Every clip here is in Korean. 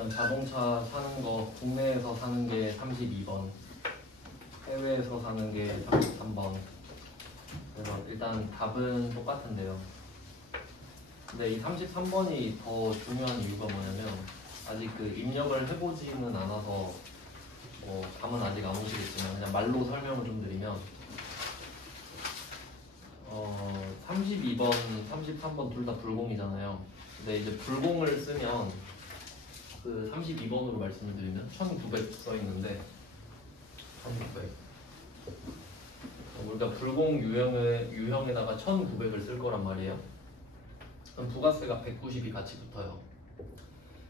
일단 자동차 사는 거 국내에서 사는 게 32번, 해외에서 사는 게 33번. 그래서 일단 답은 똑같은데요. 근데 이 33번이 더 중요한 이유가 뭐냐면 아직 그 입력을 해보지는 않아서 뭐 답은 아직 안 오시겠지만 그냥 말로 설명을 좀 드리면 32번, 33번 둘 다 불공이잖아요. 근데 이제 불공을 쓰면 그 32번으로 말씀을 드리면 1900 써 있는데 1900 우리가 불공 유형에다가 1900을 쓸 거란 말이에요. 그럼 부가세가 190이 같이 붙어요.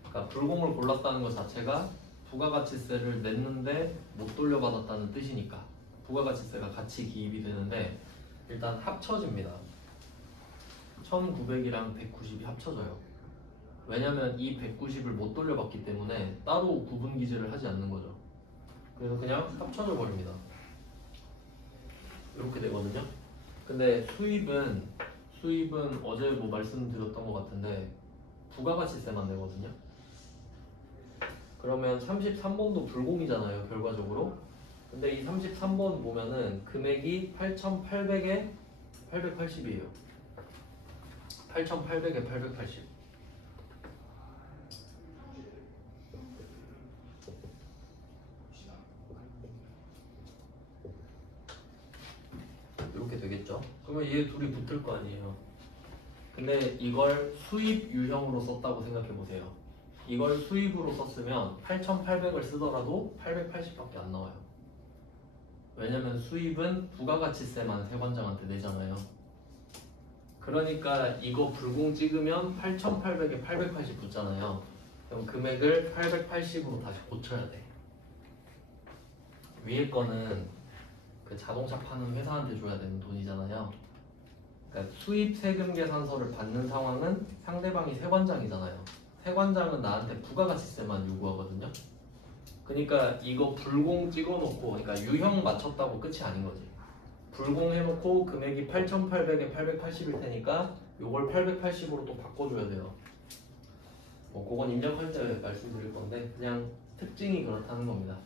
그러니까 불공을 골랐다는 것 자체가 부가가치세를 냈는데 못 돌려받았다는 뜻이니까 부가가치세가 같이 기입이 되는데 일단 합쳐집니다. 1900이랑 190이 합쳐져요. 왜냐면 이 190을 못 돌려받기 때문에 따로 구분 기재를 하지 않는 거죠. 그래서 그냥 합쳐져 버립니다. 이렇게 되거든요. 근데 수입은 어제 뭐 말씀드렸던 것 같은데 부가가치세만 내거든요. 그러면 33번도 불공이잖아요, 결과적으로. 근데 이 33번 보면은 금액이 8,800에 880이에요. 8,800에 880. 이렇게 되겠죠? 그러면 얘 둘이 붙을 거 아니에요. 근데 이걸 수입 유형으로 썼다고 생각해 보세요. 이걸 수입으로 썼으면 8,800을 쓰더라도 880밖에 안 나와요. 왜냐면 수입은 부가가치세만 세관장한테 내잖아요. 그러니까 이거 불공 찍으면 8,800에 880 붙잖아요. 그럼 금액을 880으로 다시 고쳐야 돼. 위에 거는 그 자동차 파는 회사한테 줘야 되는 돈이잖아요. 그러니까 수입 세금 계산서를 받는 상황은 상대방이 세관장이잖아요. 세관장은 나한테 부가가치세만 요구하거든요. 그러니까 이거 불공 찍어놓고, 그러니까 유형 맞췄다고 끝이 아닌 거지. 불공 해놓고 금액이 8,800에 880일 테니까 요걸 880으로 또 바꿔줘야 돼요. 뭐 그건 입력할 때 말씀드릴 건데 그냥 특징이 그렇다는 겁니다.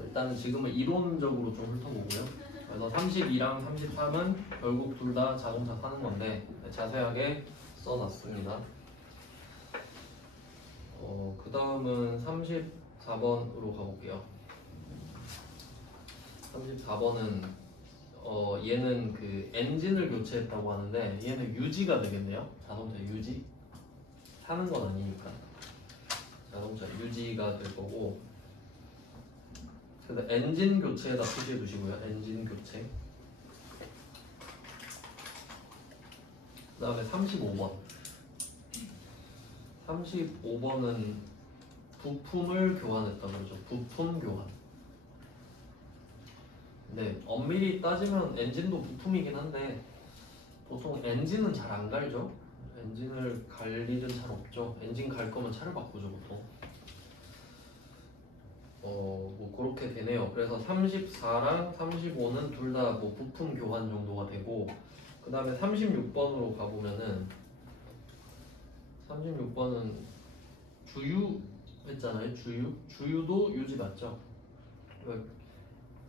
일단은 지금은 이론적으로 좀 훑어보고요. 그래서 32랑 33은 결국 둘 다 자동차 사는 건데 자세하게 써놨습니다. 그 다음은 34번으로 가볼게요. 34번은 얘는 그 엔진을 교체했다고 하는데 얘는 유지가 되겠네요. 자동차 유지. 사는 건 아니니까 자동차 유지가 될 거고, 그래서 엔진 교체에다 표시해 두시고요. 엔진 교체. 그 다음에 35번. 35번은 부품을 교환했다고 그러죠. 부품 교환. 네, 엄밀히 따지면 엔진도 부품이긴 한데 보통 엔진은 잘 안 갈죠. 엔진을 갈 일은 잘 없죠. 엔진 갈 거면 차를 바꾸죠, 보통. 뭐 그렇게 되네요. 그래서 34랑 35는 둘 다 뭐 부품 교환 정도가 되고, 그 다음에 36번으로 가보면은 36번은 주유 했잖아요. 주유도 유지 맞죠? 그러니까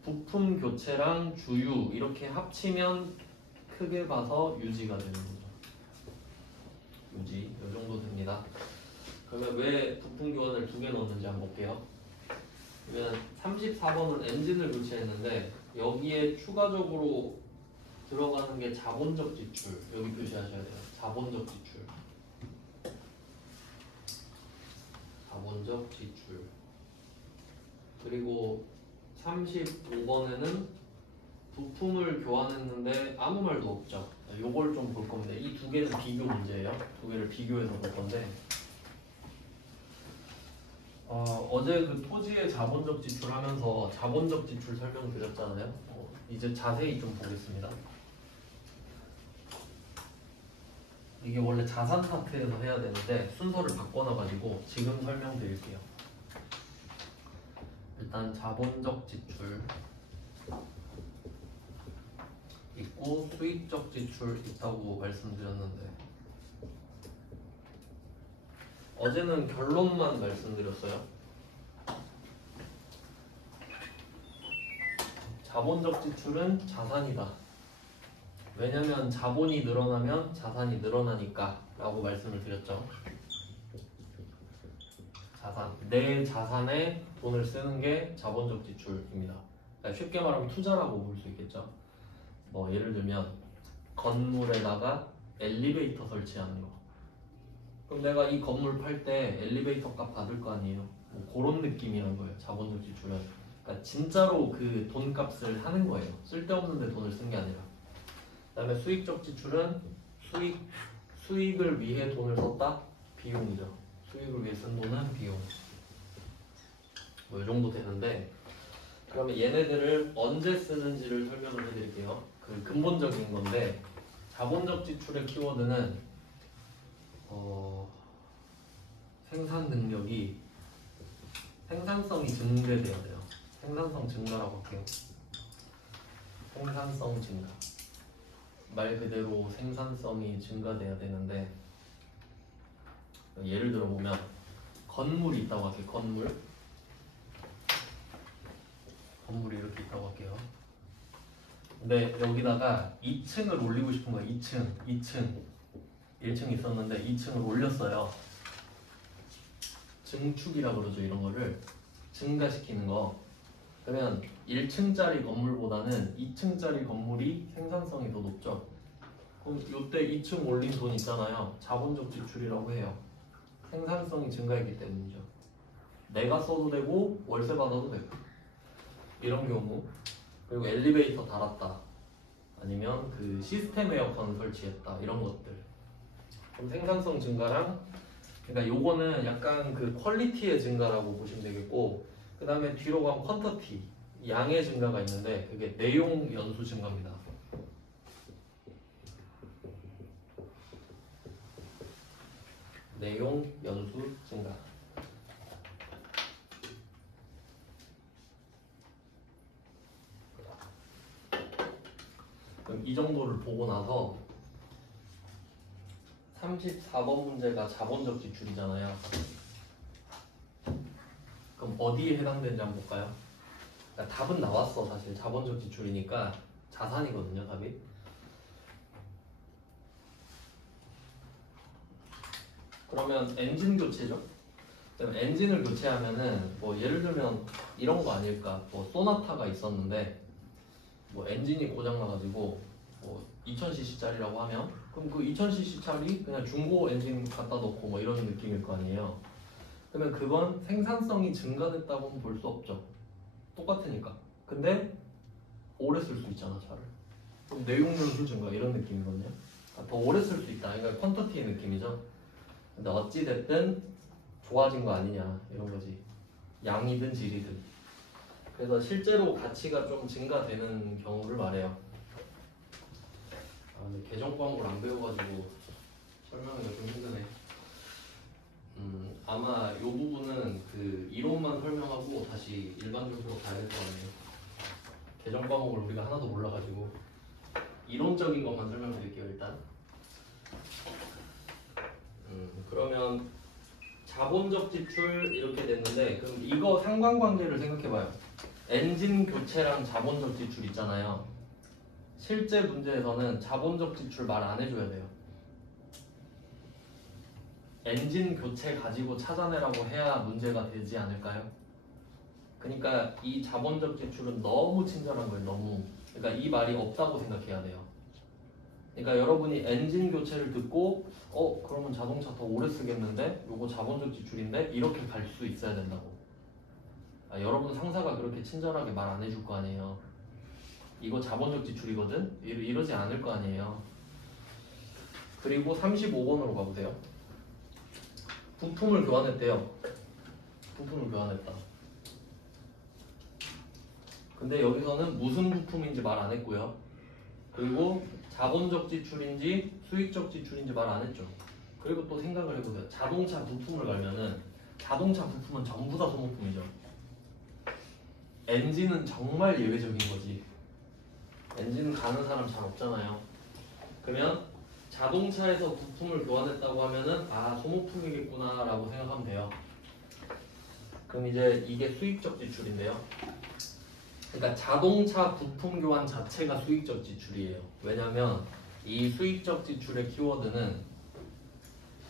부품 교체랑 주유 이렇게 합치면 크게 봐서 유지가 되는 거죠. 유지 이 정도 됩니다. 그러면 왜 부품 교환을 두 개 넣었는지 한번 볼게요. 그러면 34번은 엔진을 교체했는데 여기에 추가적으로 들어가는 게 자본적 지출. 여기 표시하셔야 돼요. 자본적 지출. 자본적 지출. 그리고 35번에는 부품을 교환했는데 아무 말도 없죠. 요걸 좀 볼 겁니다. 이 두 개는 비교 문제예요. 두 개를 비교해서 볼 건데 어제 그 토지의 자본적 지출 하면서 자본적 지출 설명드렸잖아요. 이제 자세히 좀 보겠습니다. 이게 원래 자산 파트에서 해야 되는데 순서를 바꿔놔가지고 지금 설명드릴게요. 일단 자본적 지출 있고 수익적 지출 있다고 말씀드렸는데 어제는 결론만 말씀드렸어요. 자본적 지출은 자산이다. 왜냐면 자본이 늘어나면 자산이 늘어나니까 라고 말씀을 드렸죠. 자산, 내 자산에 돈을 쓰는 게 자본적 지출입니다. 그러니까 쉽게 말하면 투자라고 볼 수 있겠죠. 뭐 예를 들면 건물에다가 엘리베이터 설치하는 거. 그럼 내가 이 건물 팔 때 엘리베이터 값 받을 거 아니에요. 뭐 그런 느낌이란 거예요. 자본적 지출은. 그러니까 진짜로 그 돈값을 하는 거예요. 쓸데없는데 돈을 쓴 게 아니라. 그다음에 수익적 지출은 수익을 위해 돈을 썼다? 비용이죠. 수익을 위해 쓴 돈은 비용. 뭐 이 정도 되는데, 그러면 얘네들을 언제 쓰는지를 설명을 해드릴게요. 그 근본적인 건데, 자본적 지출의 키워드는 생산 능력이 생산성이 증대돼야 돼요. 생산성 증가라고 할게요. 생산성 증가. 말 그대로 생산성이 증가돼야 되는데, 예를 들어 보면 건물이 있다고 할게요. 건물이 이렇게 있다고 할게요. 근데 여기다가 2층을 올리고 싶은 거예요. 1층 있었는데 2층을 올렸어요. 증축이라고 그러죠. 이런 거를 증가시키는 거. 그러면 1층짜리 건물보다는 2층짜리 건물이 생산성이 더 높죠. 그럼 이때 2층 올린 돈 있잖아요. 자본적 지출이라고 해요. 생산성이 증가했기 때문이죠. 내가 써도 되고 월세 받아도 되고 이런 경우. 그리고 엘리베이터 달았다, 아니면 그 시스템 에어컨 설치했다, 이런 것들. 그럼 생산성 증가랑, 그러니까 요거는 약간 그 퀄리티의 증가라고 보시면 되겠고, 그 다음에 뒤로 가면 퀀터티, 양의 증가가 있는데 그게 내용 연수 증가입니다. 내용 연수 증가. 그럼 이 정도를 보고 나서 34번 문제가 자본적 지출이잖아요. 그럼 어디에 해당되는지 한번 볼까요? 그러니까 답은 나왔어. 사실 자본적 지출이니까 자산이거든요, 답이. 그러면 엔진 교체죠. 그럼 엔진을 교체하면은 뭐 예를 들면 이런 거 아닐까? 뭐 소나타가 있었는데 뭐 엔진이 고장 나가지고 뭐 2000cc짜리라고 하면, 그럼 그 2000cc짜리 그냥 중고 엔진 갖다 놓고 뭐 이런 느낌일 거 아니에요. 그러면 그건 생산성이 증가됐다고는 볼 수 없죠. 똑같으니까. 근데 오래 쓸 수 있잖아, 차를. 그럼 내용연수 증가 이런 느낌이거든요. 더 오래 쓸 수 있다. 그러니까 퀀터티의 느낌이죠. 근데 어찌 됐든 좋아진 거 아니냐 이런 거지. 양이든 질이든. 그래서 실제로 가치가 좀 증가되는 경우를 말해요. 근데 계정 광고를 안 배워가지고 설명하기가 좀 힘드네. 아마 이 부분은 그 이론만 설명하고 다시 일반적으로 가야 될 거 아니에요. 계정 과목을 우리가 하나도 몰라가지고 이론적인 것만 설명드릴게요. 일단 그러면 자본적 지출 이렇게 됐는데, 그럼 이거 상관관계를 생각해봐요. 엔진 교체랑 자본적 지출 있잖아요. 실제 문제에서는 자본적 지출 말 안 해줘야 돼요. 엔진 교체 가지고 찾아내라고 해야 문제가 되지 않을까요? 그러니까 이 자본적 지출은 너무 친절한 거예요. 너무. 그러니까 이 말이 없다고 생각해야 돼요. 그러니까 여러분이 엔진 교체를 듣고 그러면 자동차 더 오래 쓰겠는데 요거 자본적 지출인데 이렇게 갈 수 있어야 된다고. 여러분 상사가 그렇게 친절하게 말 안 해줄 거 아니에요. 이거 자본적 지출이거든? 이러지 않을 거 아니에요. 그리고 35번으로 가보세요. 부품을 교환했대요. 부품을 교환했다. 근데 여기서는 무슨 부품인지 말 안 했고요. 그리고 자본적 지출인지 수익적 지출인지 말 안 했죠. 그리고 또 생각을 해보세요. 자동차 부품을 갈면은 자동차 부품은 전부 다 소모품이죠. 엔진은 정말 예외적인 거지. 엔진 가는 사람 잘 없잖아요. 그러면 자동차에서 부품을 교환했다고 하면은 아 소모품이겠구나 라고 생각하면 돼요. 그럼 이제 이게 수익적 지출인데요. 그러니까 자동차 부품 교환 자체가 수익적 지출이에요. 왜냐면 이 수익적 지출의 키워드는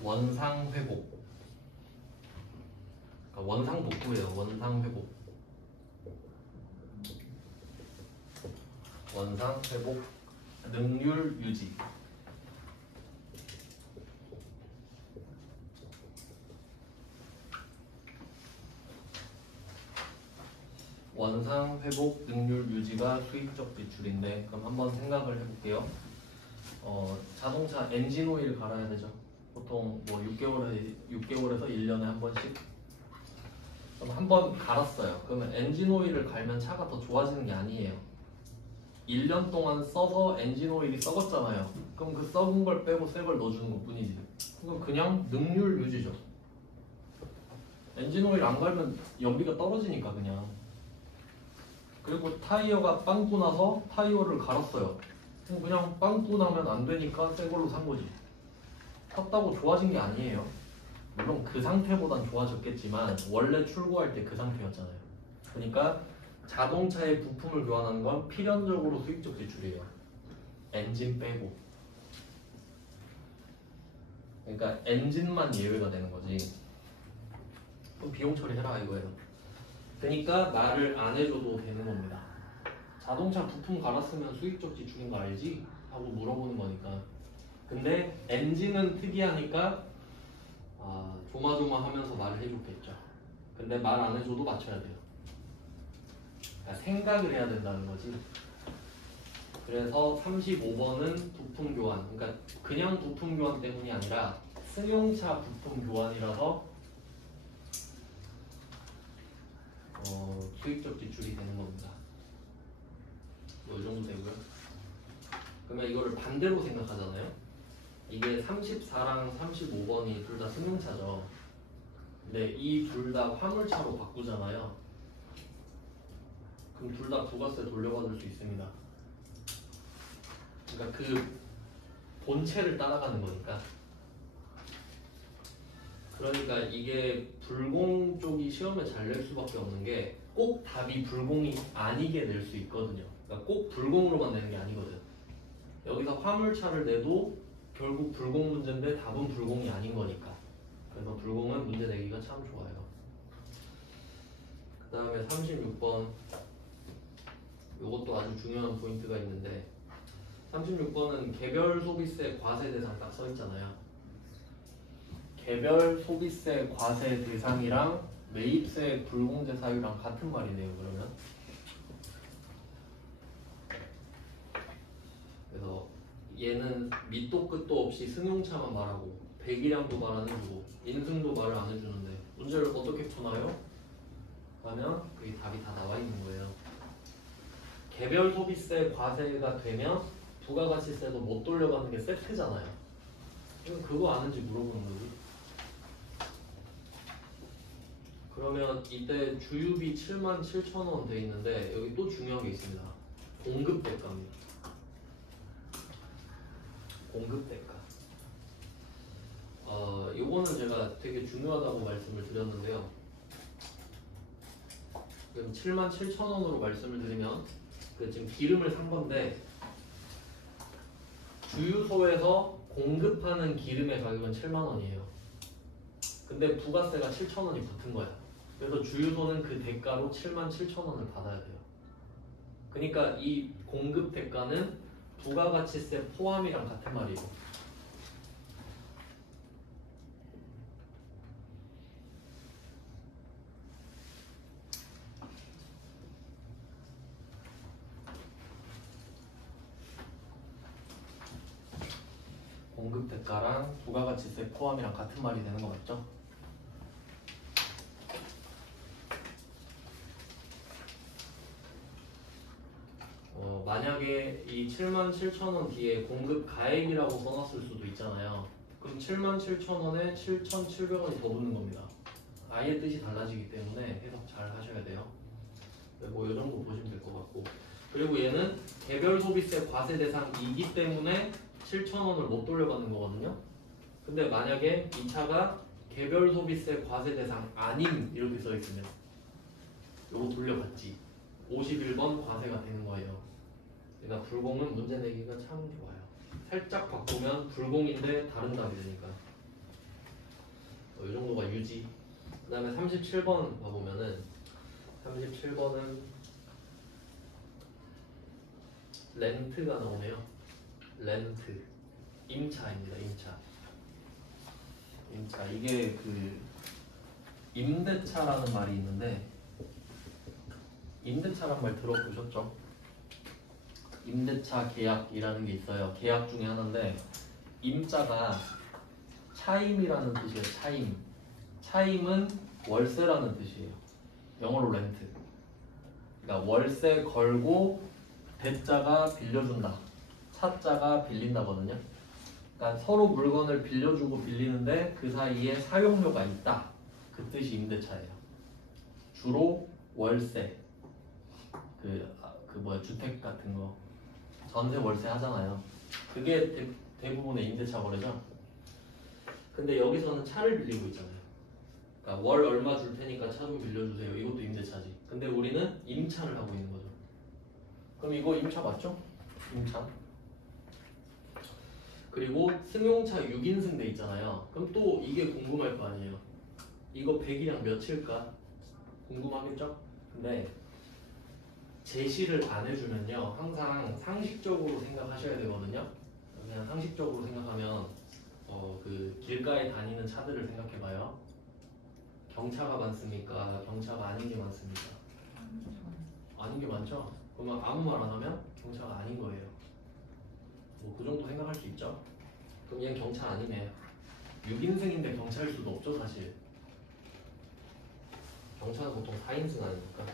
원상 회복. 그러니까 원상 복구예요. 원상 회복. 원상 회복 능률 유지. 원상 회복 능률 유지가 수익적 지출인데 그럼 한번 생각을 해볼게요. 자동차 엔진 오일 갈아야 되죠. 보통 뭐 6개월에서 1년에 한 번씩. 그럼 한 번 갈았어요. 그러면 엔진 오일을 갈면 차가 더 좋아지는 게 아니에요. 1년 동안 써서 엔진 오일이 썩었잖아요. 그럼 그 썩은 걸 빼고 새 걸 넣어주는 것 뿐이지. 그럼 그냥 능률 유지죠. 엔진 오일 안 갈면 연비가 떨어지니까 그냥. 그리고 타이어가 빵꾸 나서 타이어를 갈았어요. 그럼 그냥 빵꾸 나면 안 되니까 새 걸로 산 거지. 샀다고 좋아진 게 아니에요. 물론 그 상태보단 좋아졌겠지만 원래 출고할 때 그 상태였잖아요. 그러니까 자동차의 부품을 교환하는 건 필연적으로 수익적 지출이에요. 엔진 빼고. 그러니까 엔진만 예외가 되는 거지. 그럼 비용 처리해라 이거예요. 그러니까 말을 안 해줘도 되는 겁니다. 자동차 부품 갈았으면 수익적 지출인 거 알지? 하고 물어보는 거니까. 근데 엔진은 특이하니까 조마조마하면서 말을 해줬겠죠. 근데 말 안 해줘도 맞춰야 돼요. 그러니까 생각을 해야 된다는 거지. 그래서 35번은 부품 교환. 그러니까 그냥 부품 교환 때문이 아니라 승용차 부품 교환이라서 수익적 지출이 되는 겁니다. 이 정도 되고요. 그러면 이거를 반대로 생각하잖아요. 이게 34랑 35번이 둘 다 승용차죠. 근데 이 둘 다 화물차로 바꾸잖아요. 그럼 둘 다 부가세 돌려받을 수 있습니다. 그러니까 그 본체를 따라가는 거니까. 그러니까 이게 불공 쪽이 시험에 잘 낼 수밖에 없는 게 꼭 답이 불공이 아니게 낼 수 있거든요. 그러니까 꼭 불공으로만 내는 게 아니거든. 여기서 화물차를 내도 결국 불공 문제인데 답은 불공이 아닌 거니까. 그래서 불공은 문제 내기가 참 좋아요. 그 다음에 36번. 이것도 아주 중요한 포인트가 있는데 36번은 개별 소비세 과세 대상 딱 써있잖아요. 개별 소비세 과세 대상이랑 매입세 불공제 사유랑 같은 말이네요. 그러면 그래서 얘는 밑도 끝도 없이 승용차만 말하고 배기량도 말 안 해주고 인승도 말을 안 해주는데 문제를 어떻게 푸나요? 하면 그게 답이 다 나와 있는 거예요. 개별 소비세 과세가 되면 부가가치세도 못 돌려가는 게 세트잖아요. 그거 아는지 물어보는 거지. 그러면 이때 주유비 77,000원 돼 있는데 여기 또 중요한 게 있습니다. 공급 대가입니다. 공급 대가. 요거는 제가 되게 중요하다고 말씀을 드렸는데요. 그럼 77,000원으로 말씀을 드리면 지금 기름을 산 건데 주유소에서 공급하는 기름의 가격은 70,000원이에요. 근데 부가세가 7,000원이 붙은 거야. 그래서 주유소는 그 대가로 77,000원을 받아야 돼요. 그러니까 이 공급 대가는 부가가치세 포함이랑 같은 말이고. 공급 대가랑 부가가치세 포함이랑 같은 말이 되는 거 맞죠? 만약에 이 77,000원 뒤에 공급 가액이라고 써놨을 수도 있잖아요. 그럼 77,000원에 7,700원이 더 붙는 겁니다. 아예 뜻이 달라지기 때문에 해석 잘 하셔야 돼요. 뭐 이 정도 보시면 될 것 같고. 그리고 얘는 개별 소비세 과세 대상이기 때문에 7,000원을 못 돌려받는 거거든요. 근데 만약에 이 차가 개별 소비세 과세 대상 아님 이렇게 써 있으면 요거 돌려받지. 51번 과세가 되는 거예요. 그러니까 불공은 문제 내기가 참 좋아요. 살짝 바꾸면 불공인데 다른 답이 되니까. 이 정도가 유지. 그 다음에 37번 봐보면은 37번은 렌트가 나오네요. 렌트. 임차입니다. 임차. 이게 그 임대차라는 말이 있는데 임대차란 말 들어보셨죠? 임대차 계약이라는 게 있어요. 계약 중에 하나인데 임자가 차임이라는 뜻이에요. 차임은 월세라는 뜻이에요. 영어로 렌트. 그러니까 월세 걸고 대자가 빌려준다. 차자가 빌린다거든요. 그러니까 서로 물건을 빌려주고 빌리는데 그 사이에 사용료가 있다. 그 뜻이 임대차예요. 주로 월세. 주택 같은 거 전세 월세 하잖아요. 그게 대부분의 임대차 거래죠. 근데 여기서는 차를 빌리고 있잖아요. 그러니까 월 얼마 줄 테니까 차 좀 빌려주세요. 이것도 임대차지. 근데 우리는 임차를 하고 있는 거죠. 그럼 이거 임차 맞죠? 임차. 그리고 승용차 6인승 돼 있잖아요. 그럼 또 이게 궁금할 거 아니에요. 이거 배기량 몇일까? 궁금하겠죠? 근데 제시를 안 해주면요 항상 상식적으로 생각하셔야 되거든요. 그냥 상식적으로 생각하면 그 길가에 다니는 차들을 생각해봐요. 경차가 많습니까? 경차가 아닌 게 많습니까? 아닌 게 많죠? 그러면 아무 말 안 하면 경차가 아닌 거예요. 뭐 그 정도 생각할 수 있죠? 그럼 얘는 경차 아니네. 6인승인데 경차일 수도 없죠 사실. 경차는 보통 4인승 아닙니까?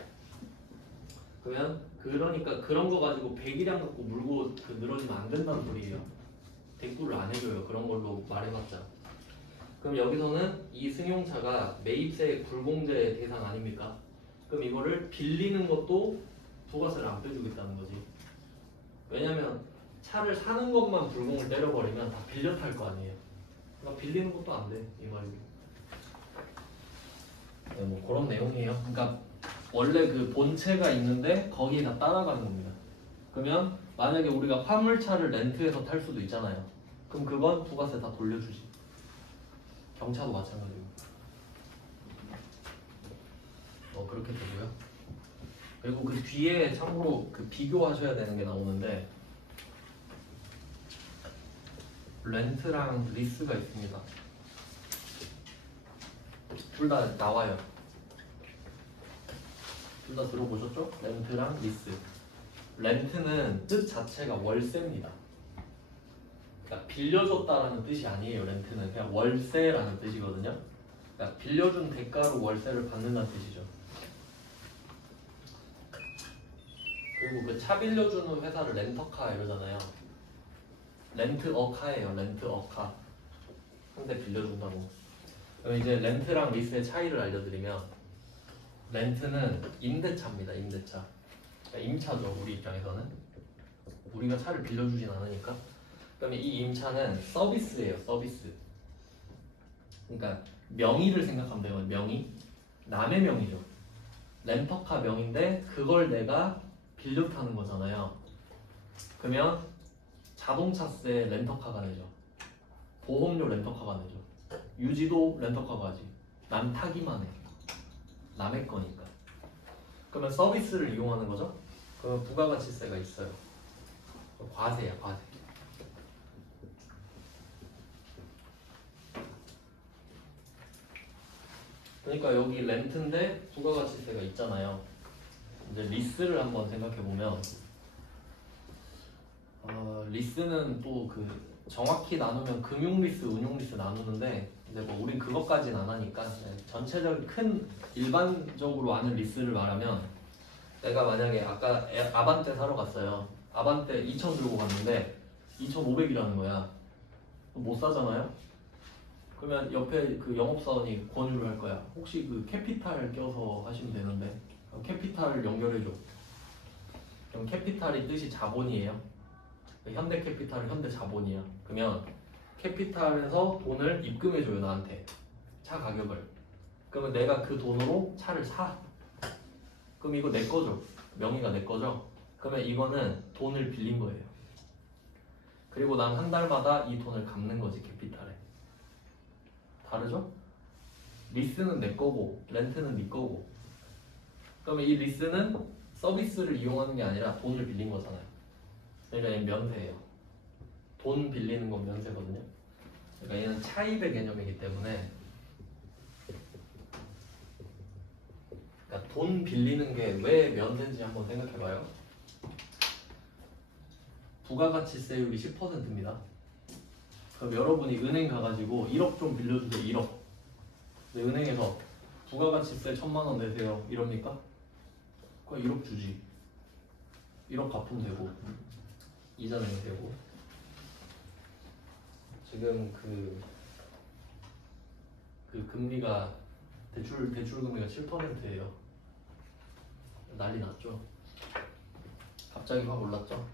그러니까 그런 거 가지고 배기량 갖고 물고 늘어지면 안 된다는 소리예요. 대꾸를 안 해줘요. 그런 걸로 말해봤자. 그럼 여기서는 이 승용차가 매입세 불공제 대상 아닙니까? 그럼 이거를 빌리는 것도 부가세를 안 빼주겠다는 거지. 왜냐면 차를 사는 것만 불공을 때려버리면 다 빌려 탈 거 아니에요. 그러니까 빌리는 것도 안 돼. 이 말이. 네, 뭐 그런 내용이에요. 그러니까 원래 그 본체가 있는데 거기에 다 따라가는 겁니다. 그러면 만약에 우리가 화물차를 렌트해서 탈 수도 있잖아요. 그럼 그건 부가세 다 돌려주지. 경차도 마찬가지고. 그렇게 되고요. 그리고 그 뒤에 참고로 그 비교하셔야 되는 게 나오는데 렌트랑 리스가 있습니다. 둘 다 나와요. 둘 다 들어보셨죠? 렌트랑 리스. 렌트는 뜻 자체가 월세입니다. 그러니까 빌려줬다라는 뜻이 아니에요. 렌트는 그냥 월세라는 뜻이거든요. 그러니까 빌려준 대가로 월세를 받는다는 뜻이죠. 그리고 그 차 빌려주는 회사를 렌터카 이러잖아요. 렌트어카예요. 렌트어카. 한 대 빌려준다고. 그럼 이제 렌트랑 리스의 차이를 알려드리면 렌트는 임대차입니다. 임대차. 그러니까 임차죠. 우리 입장에서는. 우리가 차를 빌려주진 않으니까. 그러면 이 임차는 서비스예요. 서비스. 그러니까 명의를 생각하면 돼요. 명의. 남의 명의죠. 렌터카 명인데 그걸 내가 빌려 타는 거잖아요. 그러면 자동차세 렌터카가 내죠. 보험료 렌터카가 내죠. 유지도 렌터카가 하지. 난 타기만 해. 남의 거니까. 그러면 서비스를 이용하는 거죠. 그러면 부가가치세가 있어요. 과세야, 과세. 그러니까 여기 렌트인데 부가가치세가 있잖아요. 이제 리스를 한번 생각해 보면 리스는 또 그 정확히 나누면 금융 리스, 운용 리스 나누는데 근데 뭐 우린 그것까지는 안 하니까 전체적인 큰 일반적으로 아는 리스를 말하면 내가 만약에 아까 아반떼 사러 갔어요. 아반떼 2,000 들고 갔는데 2,500이라는 거야. 못 사잖아요. 그러면 옆에 그 영업사원이 권유를 할 거야. 혹시 그 캐피탈 껴서 하시면 되는데 그럼 캐피탈을 연결해줘. 그럼 캐피탈이 뜻이 자본이에요. 현대캐피탈은 현대자본이야. 그러면 캐피탈에서 돈을 입금해줘요 나한테 차 가격을. 그러면 내가 그 돈으로 차를 사. 그럼 이거 내 거죠. 명의가 내 거죠. 그러면 이거는 돈을 빌린 거예요. 그리고 난 한 달마다 이 돈을 갚는 거지 캐피탈에. 다르죠? 리스는 내 거고 렌트는 네 거고. 그러면 이 리스는 서비스를 이용하는 게 아니라 돈을 빌린 거잖아요. 그러니까 얘는 면세예요. 돈 빌리는 건 면세거든요. 그러니까 얘는 차입의 개념이기 때문에 그러니까 돈 빌리는 게 왜 면세인지 한번 생각해봐요. 부가가치세율이 10%입니다. 그럼 여러분이 은행 가가지고 1억 좀 빌려주세요. 1억. 근데 은행에서 부가가치세 1000만 원 내세요. 이럽니까? 그럼 1억 주지. 1억 갚으면 되고 이자 내면 되고. 지금 그 금리가 대출 금리가 7%예요. 난리 났죠. 갑자기 확 올랐죠.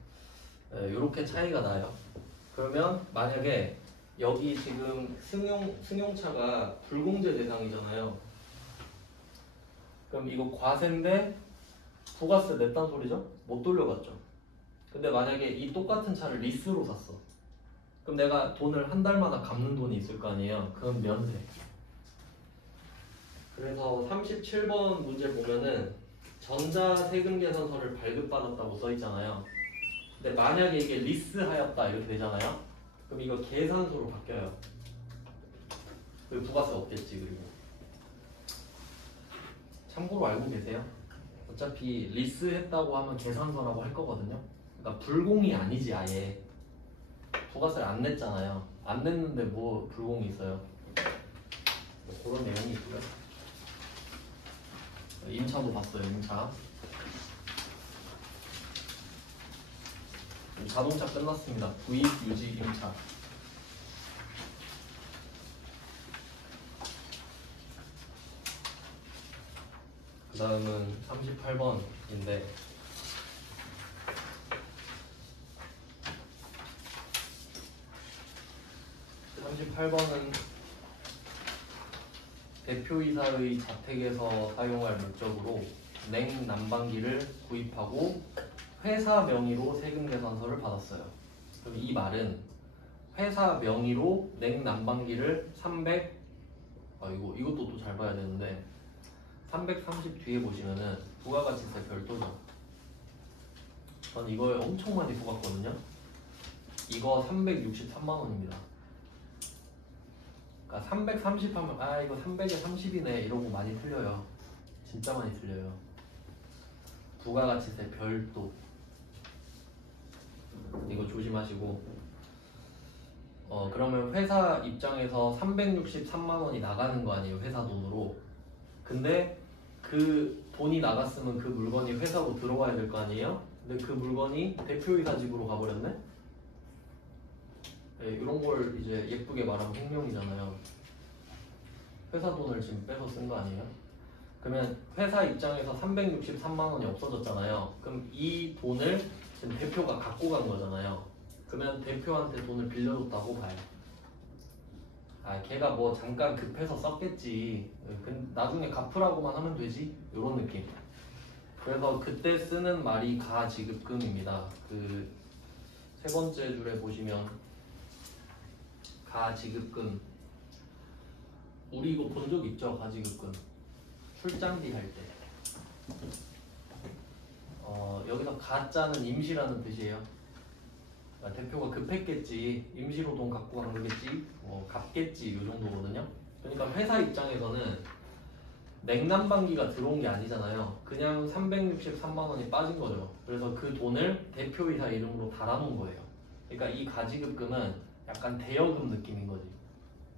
이렇게 차이가 나요. 그러면 만약에 여기 지금 승용차가 불공제 대상이잖아요. 그럼 이거 과세인데 부가세 냈단 소리죠? 못 돌려받죠. 근데 만약에 이 똑같은 차를 리스로 샀어. 그럼 내가 돈을 한 달마다 갚는 돈이 있을 거 아니에요. 그건 면세. 그래서 37번 문제 보면은 전자세금계산서를 발급받았다고 써있잖아요. 근데 만약에 이게 리스하였다 이렇게 되잖아요. 그럼 이거 계산서로 바뀌어요. 그리고 부가세 없겠지. 그리고 참고로 알고 계세요? 어차피 리스했다고 하면 계산서라고 할 거거든요. 그러니까 불공이 아니지 아예. 부가세를 안 냈잖아요. 안 냈는데 뭐 불공이 있어요. 뭐 그런 내용이 있고요. 임차도 봤어요. 임차. 자동차 끝났습니다. 구입, 유지, 임차. 그 다음은 38번인데 38번은 대표이사의 자택에서 사용할 목적으로 냉난방기를 구입하고 회사 명의로 세금계산서를 받았어요. 그럼 이 말은 회사 명의로 냉난방기를 이것도 또 잘 봐야 되는데 330 뒤에 보시면은 부가가치세 별도죠. 전 이걸 엄청 많이 뽑았거든요. 이거 363만 원입니다. 그러니까 330 하면 이거 300에 30이네 이러고 많이 틀려요. 진짜 많이 틀려요. 부가가치세 별도. 이거 조심하시고. 그러면 회사 입장에서 363만 원이 나가는 거 아니에요. 회사 돈으로. 근데 그 돈이 나갔으면 그 물건이 회사로 들어와야 될 거 아니에요. 근데 그 물건이 대표이사 집으로 가버렸네. 네, 이런 걸 이제 예쁘게 말하면 횡령이잖아요. 회사 돈을 지금 빼서 쓴 거 아니에요? 그러면 회사 입장에서 363만 원이 없어졌잖아요. 그럼 이 돈을 지금 대표가 갖고 간 거잖아요. 그러면 대표한테 돈을 빌려줬다고 봐요. 걔가 뭐 잠깐 급해서 썼겠지. 나중에 갚으라고만 하면 되지. 이런 느낌. 그래서 그때 쓰는 말이 가지급금입니다. 그 세 번째 줄에 보시면 가지급금. 우리 이거 본 적 있죠? 가지급금. 출장비 할 때. 여기서 가짜는 임시라는 뜻이에요. 그러니까 대표가 급했겠지. 임시로 돈 갖고 간 거겠지. 갚겠지. 이 정도거든요. 그러니까 회사 입장에서는 냉난방기가 들어온 게 아니잖아요. 그냥 363만 원이 빠진 거죠. 그래서 그 돈을 대표이사 이름으로 달아놓은 거예요. 그러니까 이 가지급금은 약간 대여금 느낌인 거지.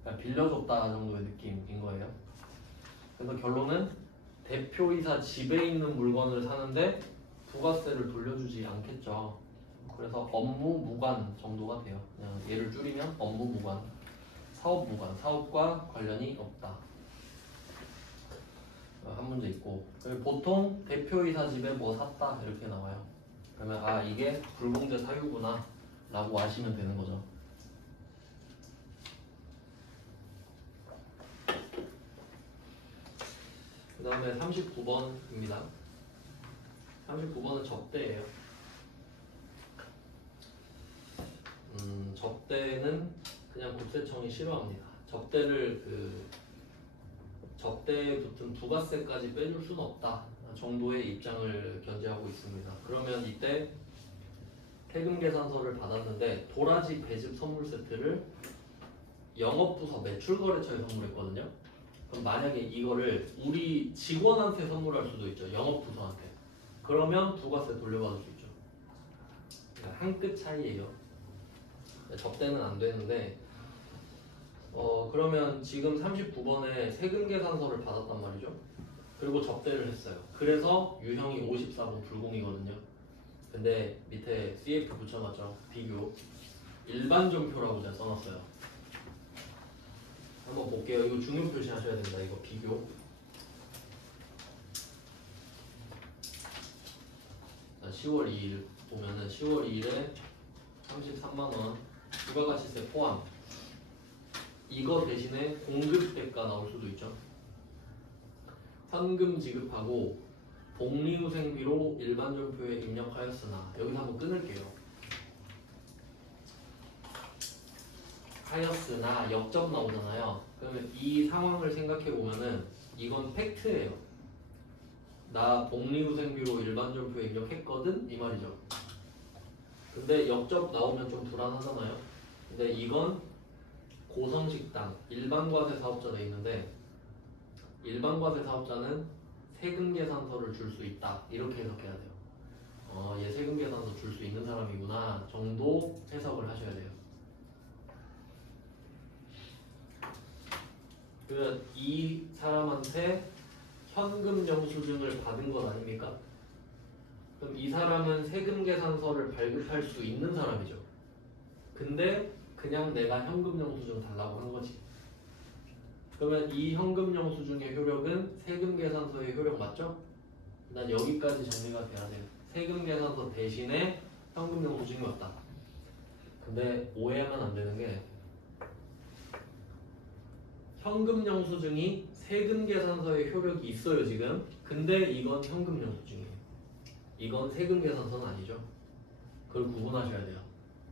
그러니까 빌려줬다 정도의 느낌인 거예요. 그래서 결론은 대표이사 집에 있는 물건을 사는데 부가세를 돌려주지 않겠죠. 그래서 업무 무관 정도가 돼요. 그냥 얘를 줄이면 업무 무관, 사업 무관, 사업과 관련이 없다. 한 문제 있고, 보통 대표이사 집에 뭐 샀다 이렇게 나와요. 그러면 이게 불공제 사유구나. 라고 아시면 되는 거죠. 그 다음에 39번입니다. 39번은 접대예요. 접대는 그냥 국세청이 싫어합니다. 접대에 붙은 부가세까지 빼줄 수는 없다 정도의 입장을 견지하고 있습니다. 그러면 이때 세금 계산서를 받았는데 도라지 배즙 선물 세트를 영업부서 매출거래처에 선물했거든요. 그럼 만약에 이거를 우리 직원한테 선물할 수도 있죠. 영업부서한테. 그러면 부가세 돌려받을 수 있죠. 한 끗 차이예요. 접대는 안 되는데 그러면 지금 39번에 세금 계산서를 받았단 말이죠. 그리고 접대를 했어요. 그래서 유형이 54번 불공이거든요. 근데 밑에 CF 붙여놨죠. 비교. 일반전표라고 제가 써놨어요. 한번 볼게요. 이거 중요 표시하셔야 됩니다. 이거 비교. 자, 10월 2일 보면은 10월 2일에 33만원 부가가치세 포함. 이거 대신에 공급대가 나올 수도 있죠. 현금 지급하고 복리후생비로 일반전표에 입력하였으나 여기서 한번 끊을게요. 하였으나 역점 나오잖아요. 그러면 이 상황을 생각해 보면은 이건 팩트예요. 나 복리후생비로 일반전표에 입력했거든 이 말이죠. 근데 역점 나오면 좀 불안하잖아요. 근데 이건 고성식당 일반과세 사업자 돼 있는데 일반과세 사업자는 세금 계산서를 줄 수 있다 이렇게 해석해야 돼요. 얘 세금 계산서 줄 수 있는 사람이구나 정도 해석을 하셔야 돼요. 그 이 사람한테 현금 영수증을 받은 것 아닙니까? 그럼 이 사람은 세금 계산서를 발급할 수 있는 사람이죠. 근데 그냥 내가 현금 영수증 달라고 한 거지. 그러면 이 현금 영수증의 효력은 세금 계산서의 효력 맞죠? 난 여기까지 정리가 돼야 돼요. 세금 계산서 대신에 현금 영수증이 왔다. 근데 오해하면 안 되는 게 현금 영수증이 세금 계산서의 효력이 있어요 지금. 근데 이건 현금 영수증이에요. 이건 세금 계산서는 아니죠. 그걸 구분하셔야 돼요.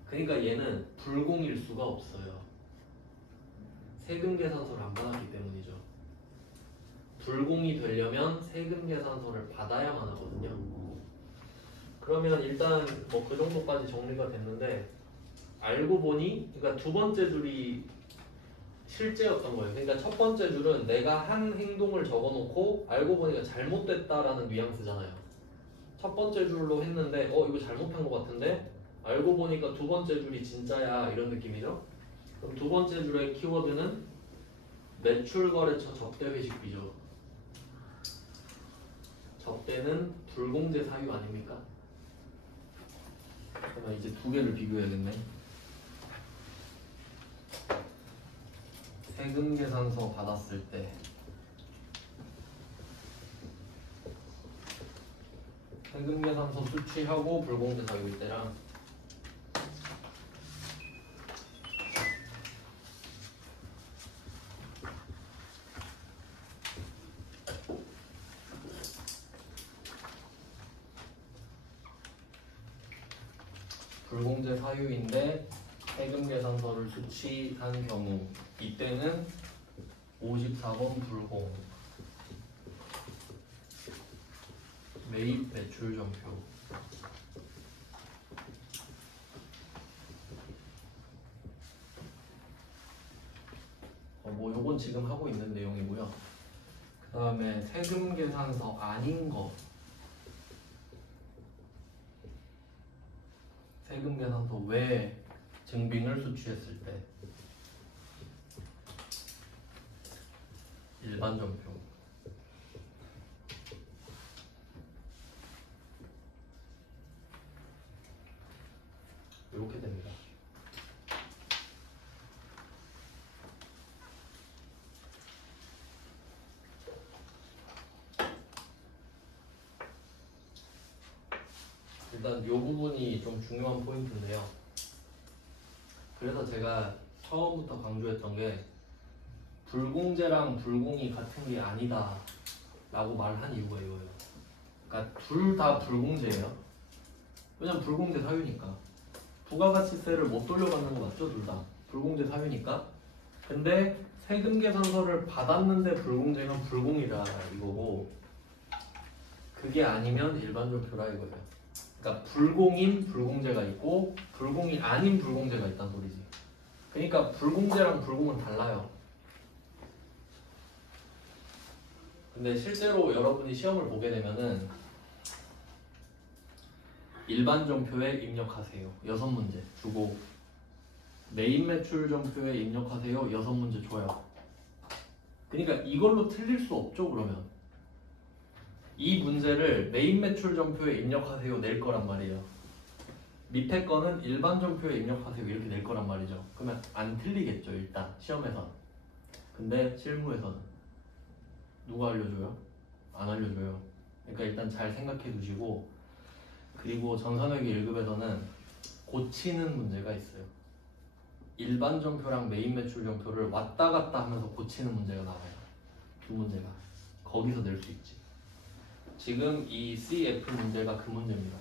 그러니까 얘는 불공일 수가 없어요. 세금 계산서를 안 받았기 때문이죠. 불공이 되려면 세금 계산서를 받아야만 하거든요. 그러면 일단 뭐 그 정도까지 정리가 됐는데 알고 보니 그러니까 두 번째 줄이 실제였던 거예요. 그러니까 첫 번째 줄은 내가 한 행동을 적어놓고 알고 보니까 잘못됐다라는 뉘앙스잖아요. 첫 번째 줄로 했는데 이거 잘못한 것 같은데 알고 보니까 두 번째 줄이 진짜야 이런 느낌이죠. 그럼 두 번째 줄의 키워드는 매출거래처 접대회식비죠. 접대는 불공제 사유 아닙니까? 그러면 이제 두 개를 비교해야겠네. 세금 계산서 받았을 때 세금 계산서 수취하고 불공제 사유일 때랑 불공제 사유인데 세금 계산서를 수취한 경우 이때는 54번 불공 매입 매출 전표 뭐 요건 지금 하고 있는 내용이고요. 그 다음에 세금 계산서 아닌 거 세금 계산서 외 증빙을 수취했을 때 일반 전표 이렇게 됩니다. 일단 이 부분이 좀 중요한 포인트인데요. 그래서 제가 처음부터 강조했던 게 불공제랑 불공이 같은 게 아니다 라고 말한 이유가 이거예요. 그러니까 둘 다 불공제예요. 왜냐면 불공제 사유니까. 부가가치세를 못 돌려받는 거 맞죠? 둘 다 불공제 사유니까. 근데 세금 계산서를 받았는데 불공제는 불공이다 이거고, 그게 아니면 일반전표라 이거예요. 그러니까 불공인 불공제가 있고 불공이 아닌 불공제가 있다는 소리지. 그러니까 불공제랑 불공은 달라요. 근데 실제로 여러분이 시험을 보게 되면은 일반전표에 입력하세요 6문제 주고, 메인 매출 전표에 입력하세요 6문제 줘요. 그러니까 이걸로 틀릴 수 없죠. 그러면 이 문제를 메인 매출 전표에 입력하세요 낼 거란 말이에요. 밑에 거는 일반 전표에 입력하세요 이렇게 낼 거란 말이죠. 그러면 안 틀리겠죠 일단 시험에선. 근데 실무에서는 누가 알려줘요? 안 알려줘요. 그러니까 일단 잘 생각해 두시고, 그리고 전산회계 1급에서는 고치는 문제가 있어요. 일반 전표랑 메인 매출 전표를 왔다 갔다 하면서 고치는 문제가 나와요. 두 문제가 거기서 낼 수 있지. 지금 이 CF 문제가 그 문제입니다.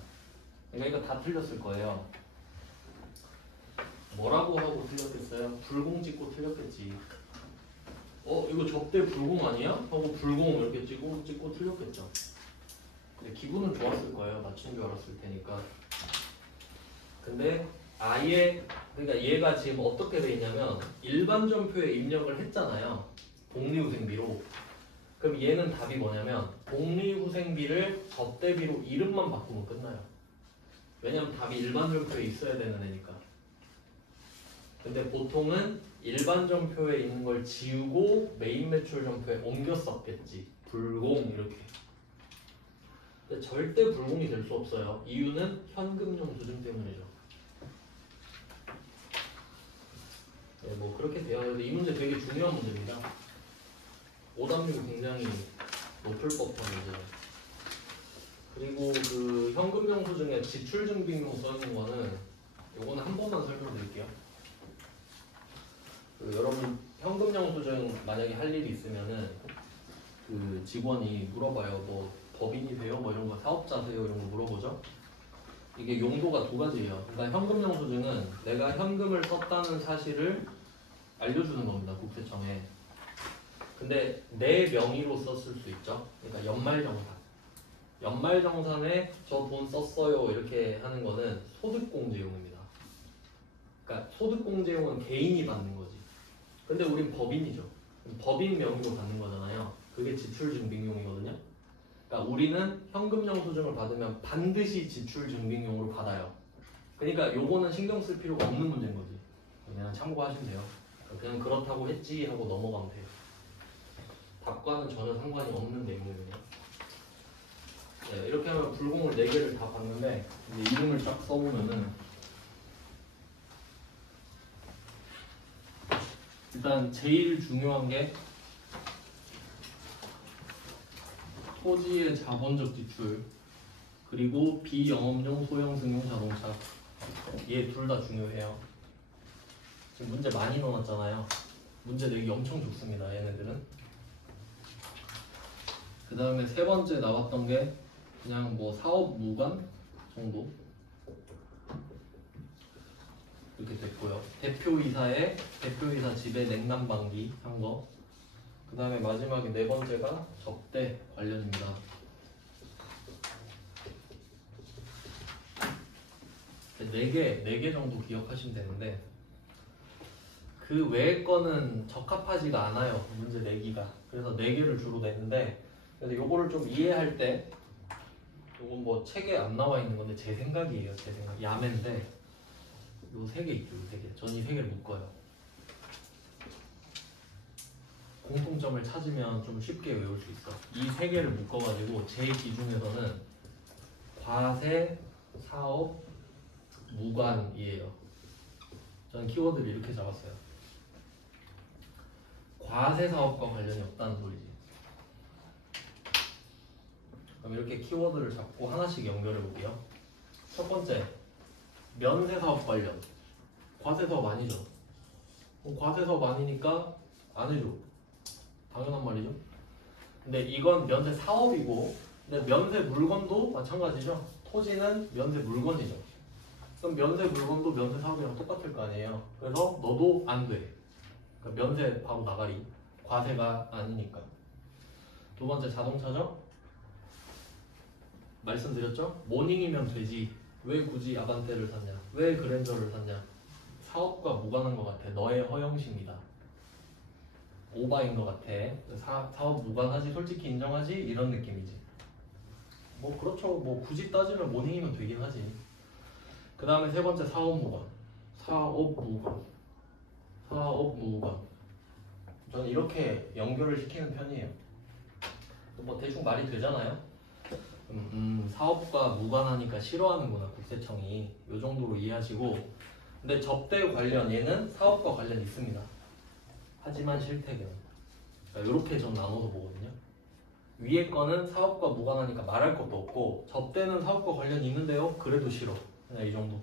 그러니까 이거 다 틀렸을 거예요. 뭐라고 하고 틀렸겠어요? 불공 찍고 틀렸겠지. 이거 접대 불공 아니야? 하고 불공 이렇게 찍고 틀렸겠죠. 근데 기분은 좋았을 거예요. 맞춘 줄 알았을 테니까. 근데 아예, 그러니까 얘가 지금 어떻게 돼 있냐면 일반 전표에 입력을 했잖아요. 복리후생비로. 그럼 얘는 답이 뭐냐면 복리후생비를 접대비로 이름만 바꾸면 끝나요. 왜냐면 답이 일반 전표에 있어야 되는 애니까. 근데 보통은 일반 전표에 있는 걸 지우고 메인 매출 전표에 옮겨 썼겠지. 불공 이렇게. 근데 절대 불공이 될 수 없어요. 이유는 현금용 수준 때문이죠. 네, 뭐 그렇게 돼요. 근데 이 문제 되게 중요한 문제입니다. 오답률이 굉장히 높을 법한 문제예요. 그리고 그 현금영수 중에 지출증빙용 써있는 거는 요거는 한 번만 설명드릴게요. 그 여러분 현금영수증 만약에 할 일이 있으면은 그 직원이 물어봐요. 뭐 법인이세요? 뭐 이런 거, 사업자세요? 이런 거 물어보죠. 이게 용도가 두 가지예요. 그러니까 현금영수증은 내가 현금을 썼다는 사실을 알려주는 겁니다. 국세청에. 근데 내 명의로 썼을 수 있죠. 그러니까 연말정산. 연말정산에 저 돈 썼어요 이렇게 하는 거는 소득공제용입니다. 그러니까 소득공제용은 개인이 받는 거지. 근데 우린 법인이죠. 법인 명의로 받는 거잖아요. 그게 지출증빙용이거든요. 그러니까 우리는 현금영수증을 받으면 반드시 지출증빙용으로 받아요. 그러니까 요거는 신경 쓸 필요가 없는 문제인 거지. 그냥 참고하시면 돼요. 그냥 그렇다고 했지 하고 넘어가면 돼요. 답과는 전혀 상관이 없는 내용이거든요. 네, 이렇게 하면 불공을 4개를 다 봤는데 이제 이름을 딱 써보면은 일단 제일 중요한 게 토지의 자본적 지출, 그리고 비영업용 소형 승용 자동차. 얘 둘 다 중요해요. 지금 문제 많이 넣어놨잖아요. 문제 내기 엄청 좋습니다. 얘네들은. 그 다음에 세 번째 나왔던 게 그냥 뭐 사업 무관 정도 이렇게 됐고요. 대표이사 집에 냉난방기 한 거. 그 다음에 마지막에 네 번째가 접대 관련입니다. 네 개 정도 기억하시면 되는데 그 외의 거는 적합하지가 않아요. 문제 내기가. 그래서 4개를 주로 냈는데, 그래서 요거를 좀 이해할 때 요건 뭐 책에 안 나와 있는 건데 제 생각이에요. 제 생각. 야매인데 요 3개 있죠. 요 3개. 전 이 3개를 묶어요. 공통점을 찾으면 좀 쉽게 외울 수 있어. 이 3개를 묶어가지고 제 기준에서는 과세, 사업, 무관이에요. 저는 키워드를 이렇게 잡았어요. 과세 사업과 관련이 없다는 소리지. 그럼 이렇게 키워드를 잡고 하나씩 연결해 볼게요. 첫 번째, 면세 사업 관련. 과세 사업 아니죠. 과세 사업 아니니까 안 해줘. 당연한 말이죠. 근데 이건 면세 사업이고, 근데 면세 물건도 마찬가지죠. 토지는 면세 물건이죠. 그럼 면세 물건도 면세 사업이랑 똑같을 거 아니에요. 그래서 너도 안 돼. 그러니까 면세 바로 나가리. 과세가 아니니까. 두 번째 자동차죠. 말씀드렸죠. 모닝이면 되지. 왜 굳이 아반떼를 샀냐? 왜 그랜저를 샀냐? 사업과 무관한 것 같아. 너의 허영심이다. 오바인 것 같아. 사업 무관하지? 솔직히 인정하지? 이런 느낌이지. 뭐 그렇죠. 뭐 굳이 따지면 모닝이면 되긴 하지. 그 다음에 세 번째 사업 무관. 사업 무관. 사업 무관. 저는 이렇게 연결을 시키는 편이에요. 뭐 대충 말이 되잖아요. 사업과 무관하니까 싫어하는구나 국세청이. 이 정도로 이해하시고, 근데 접대 관련 얘는 사업과 관련 있습니다. 하지만 실태견. 그러니까 이렇게 좀 나눠서 보거든요. 위에 거는 사업과 무관하니까 말할 것도 없고, 접대는 사업과 관련이 있는데요. 그래도 싫어. 그냥 이 정도.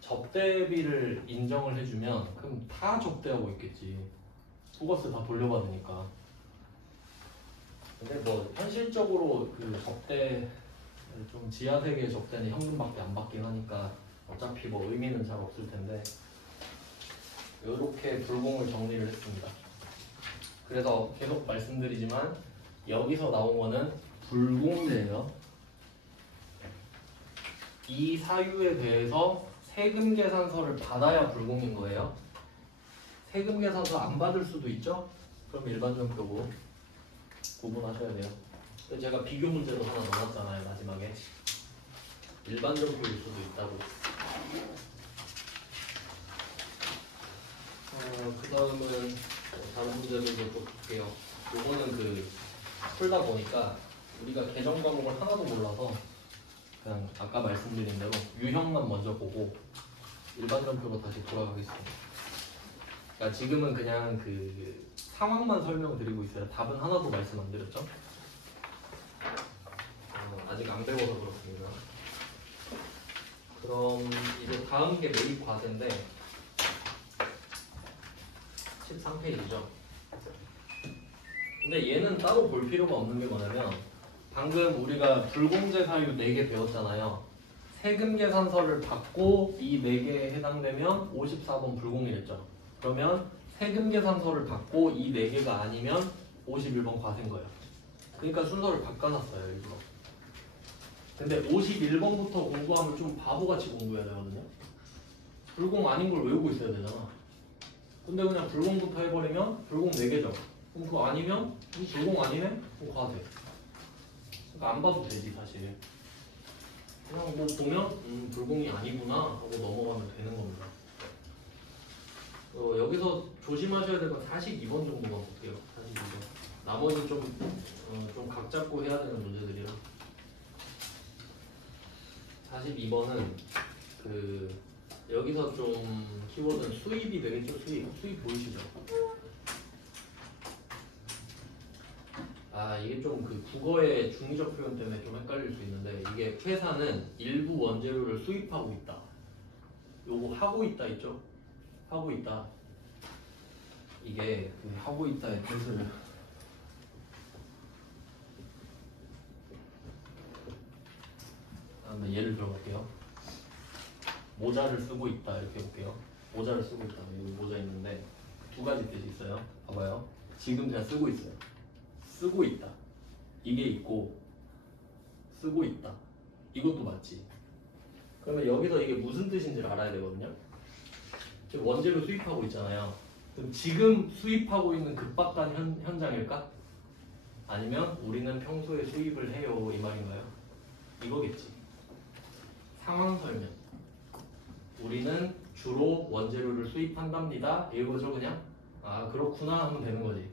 접대비를 인정을 해주면 그럼 다 접대하고 있겠지. 보거스 다 돌려받으니까. 근데 뭐 현실적으로 그 접대 좀 지하세계 접대는 현금밖에 안 받긴 하니까 어차피 뭐 의미는 잘 없을 텐데 이렇게 불공을 정리를 했습니다. 그래서 계속 말씀드리지만 여기서 나온 거는 불공제예요. 이 사유에 대해서 세금 계산서를 받아야 불공인 거예요. 세금 계산서 안 받을 수도 있죠? 그럼 일반전표고 구분하셔야 돼요. 근데 제가 비교 문제도 하나 넣어놨잖아요. 마지막에 일반전표일 수도 있다고. 그 다음은 다른 문제들도 또 볼게요. 요거는 그 풀다 보니까 우리가 계정 과목을 하나도 몰라서 그냥 아까 말씀드린 대로 유형만 먼저 보고 일반전표로 다시 돌아가겠습니다. 그러니까 지금은 그냥 그 상황만 설명드리고 있어요. 답은 하나도 말씀 안 드렸죠? 아직 안 배워서 그렇습니다. 그럼 이제 다음 게 매입 과세인데 13페이지죠. 근데 얘는 따로 볼 필요가 없는 게 뭐냐면 방금 우리가 불공제 사유 4개 배웠잖아요. 세금 계산서를 받고 이 4개에 해당되면 54번 불공이랬죠. 그러면 세금 계산서를 받고 이 4개가 아니면 51번 과세인 거예요. 그러니까 순서를 바꿔놨어요, 일부러. 근데 51번부터 공부하면 좀 바보같이 공부해야 되거든요. 불공 아닌 걸 외우고 있어야 되잖아. 근데 그냥 불공부터 해버리면 불공 4개죠. 그럼 그거 아니면 불공 아니네? 그럼 과세. 그러니까 안 봐도 되지 사실. 그냥 뭐 보면 불공이 아니구나 하고 넘어가면 되는 겁니다. 여기서 조심하셔야 될 건 42번 정도만 볼게요. 42번. 나머지 좀 각 잡고 해야 되는 문제들이라. 42번은 그 여기서 좀 키워드는 수입이 되겠죠. 수입 보이시죠? 이게 좀 그 국어의 중의적 표현 때문에 좀 헷갈릴 수 있는데 이게 회사는 일부 원재료를 수입하고 있다. 요거 하고 있다 있죠? 하고 있다. 이게 그 하고 있다의 뜻을 예를 들어볼게요. 모자를 쓰고 있다 이렇게 볼게요. 모자를 쓰고 있다. 여기 모자 있는데 두 가지 뜻이 있어요. 봐봐요. 지금 제가 쓰고 있어요. 쓰고 있다. 이게 있고 쓰고 있다. 이것도 맞지. 그러면 여기서 이게 무슨 뜻인지를 알아야 되거든요. 지금 원재료 수입하고 있잖아요. 그럼 지금 수입하고 있는 급박한 현장일까? 아니면 우리는 평소에 수입을 해요 이 말인가요? 이거겠지. 상황 설명. 우리는 주로 원재료를 수입한답니다. 이거죠 그냥? 그렇구나 하면 되는 거지.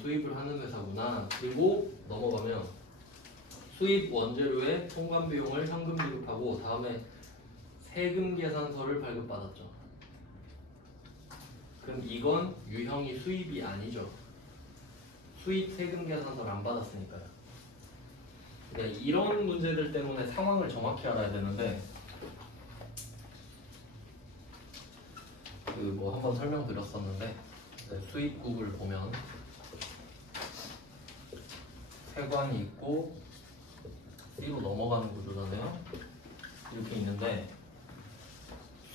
수입을 하는 회사구나. 그리고 넘어가면 수입 원재료의 통관 비용을 현금 지급하고 다음에 세금 계산서를 발급받았죠. 그럼 이건 유형이 수입이 아니죠. 수입 세금 계산서를 안 받았으니까요. 그러니까 이런 문제들 때문에 상황을 정확히 알아야 되는데 그 뭐 한번 설명드렸었는데 수입국을 보면 세관이 있고 C로 넘어가는 구조잖아요. 이렇게 있는데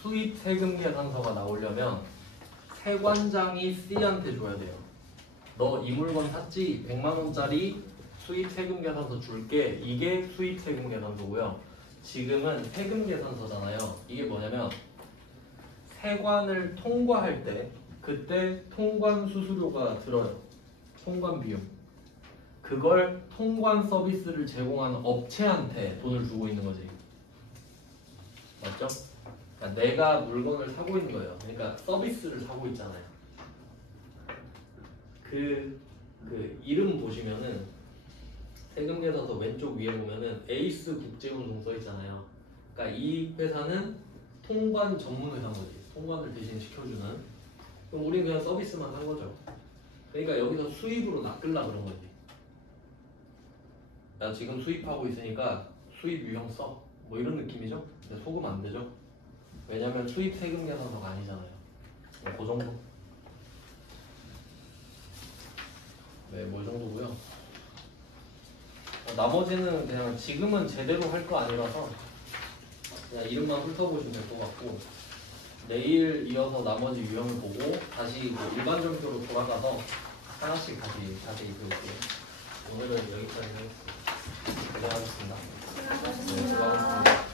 수입 세금 계산서가 나오려면 세관장이 C한테 줘야 돼요. 너 이 물건 샀지? 100만 원짜리 수입 세금 계산서 줄게. 이게 수입 세금 계산서고요. 지금은 세금 계산서잖아요. 이게 뭐냐면 세관을 통과할 때 그때 통관 수수료가 들어요. 통관 비용. 그걸 통관 서비스를 제공하는 업체한테 돈을 주고 있는 거지. 맞죠? 그러니까 내가 물건을 사고 있는 거예요. 그러니까 서비스를 사고 있잖아요. 그 이름 보시면은 세금 계산서 왼쪽 위에 보면은 에이스 국제운송 써 있잖아요. 그러니까 이 회사는 통관 전문 회사인 거지. 통관을 대신 시켜주는. 그럼 우리는 그냥 서비스만 한 거죠. 그러니까 여기서 수입으로 낚으려 그런 거지. 나 지금 수입하고 있으니까 수입 유형 써. 뭐 이런 느낌이죠? 근데 속으면 안 되죠? 왜냐면 수입 세금 계산서가 아니잖아요. 그 정도. 네, 뭐 정도고요. 나머지는 그냥 지금은 제대로 할 거 아니라서 그냥 이름만 훑어보시면 될 것 같고 내일 이어서 나머지 유형을 보고 다시 뭐 일반적으로 돌아가서 하나씩 다시 자세히 배울게요. 오늘은 여기까지 하겠습니다. 고생하셨습니다. 네, 수고하셨습니다.